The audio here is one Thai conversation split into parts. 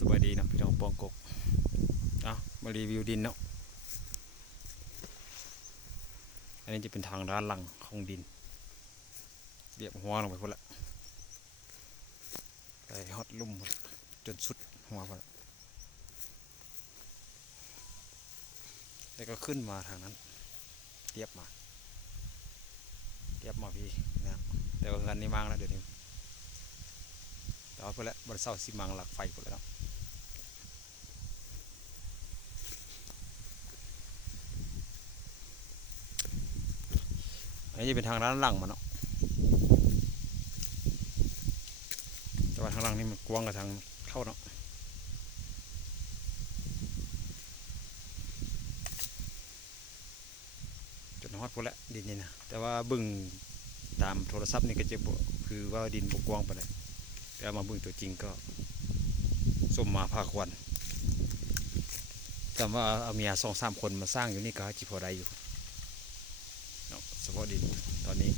สวัสดีเนาะพี่น้องปองกกเอามารีวิวดินเนาะอันนี้จะเป็นทางด้านหลังของดินเรียบหัวลงไปพุ่นละไปฮอดลุ่มจนสุดหัวพุ่นละแล้วก็ขึ้นมาทางนั้นเทียบมาพี่นะแต่ว่าเงินนี่มั่งแล้วเดี๋ยวนี้แต่ว่าพุ่นละบนเสาสิมังหลักไฟพุ่นละเนาะอันนี้จะเป็นทางด้านหลังมันเนาะแต่ว่าทางหลังนี่มันกว้างกับทางเข้าเนาะจนฮอดพุ่นละดินนี่นะแต่ว่าบึ้งตามโทรศัพท์นี่ก็จะบอกคือว่าดินบกกว้างไปเลยแต่มาบึ้งตัวจริงก็สมมาพาควรแต่ว่าเอาเมีย2-3 คนมาสร้างอยู่นี่ก็จีพอได้อยู่เนาะเฉพาะดินตอนนี้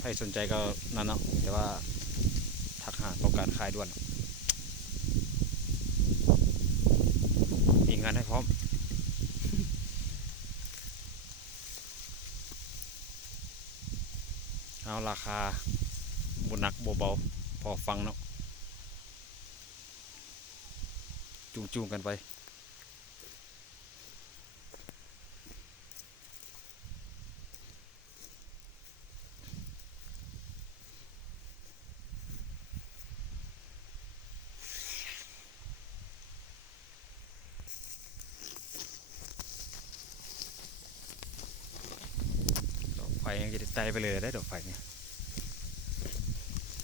ใครสนใจก็นั่นเนาะแต่ว่าทักหาต้องการขายด่วนมีงานให้พร้อมเอาราคาบุหนักเบาๆพอฟังเนาะจูงกันไปดอกไฟยังจะได้ไต่ไปเลยได้ดอกไฟเนี่ย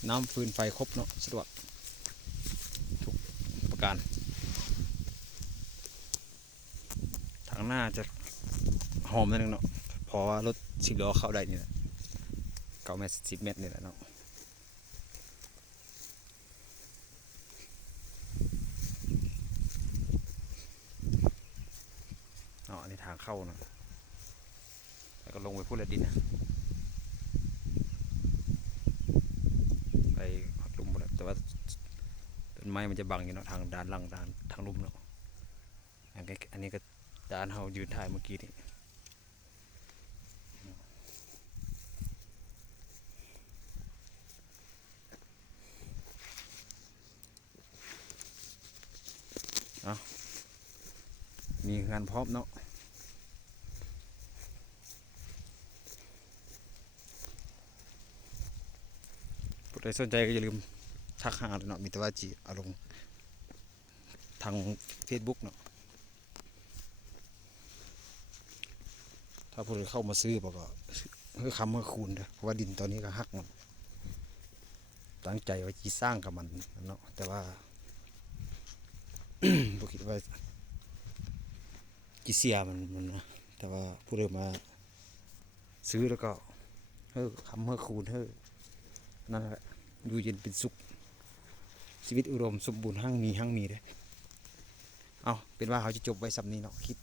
น้ำฟืนไฟครบเนาะสะดวกทุกประการทางหน้าจะหอมนิดนึงเนาะเพราะว่ารถ10 ล้อเข้าได้นี่แหละ9 เมตร 10 เมตรนี่แหละเนาะอันนี้ทางเข้าเนาะแล้วก็ลงไปพูดละดินนะไปลุมหมดแต่ว่าต้นไม้มันจะบังอยู่เนาะทางด้านหลังด้านทางลุมเนาะอันนี้ก็ด้านเขายืนถ่ายเมื่อกี้นี่มีงานพร้อมเนาะผู้ใดสนใจก็อย่าลืมทักหาเนาะมีแต่ว่าจีเอาลงทาง Facebook เนาะถ้าผู้ใดเข้ามาซื้อบอกก็คือคำว่าคูณเพราะว่าดินตอนนี้ก็หักหมดตั้งใจว่าจีสร้างกับมันเนาะแต่ว่า ผมคิดว่าจีเสียมันนะแต่ว่าผู้ใดมาซื้อแล้วก็คำว่าคูณนั่นแหละอยู่เย็นเป็นสุขชีวิตอุดมสมบูรณ์หั่งมีเด้อเอาเป็นว่าเขาจะจบไว้สำนี้เนาะคลิป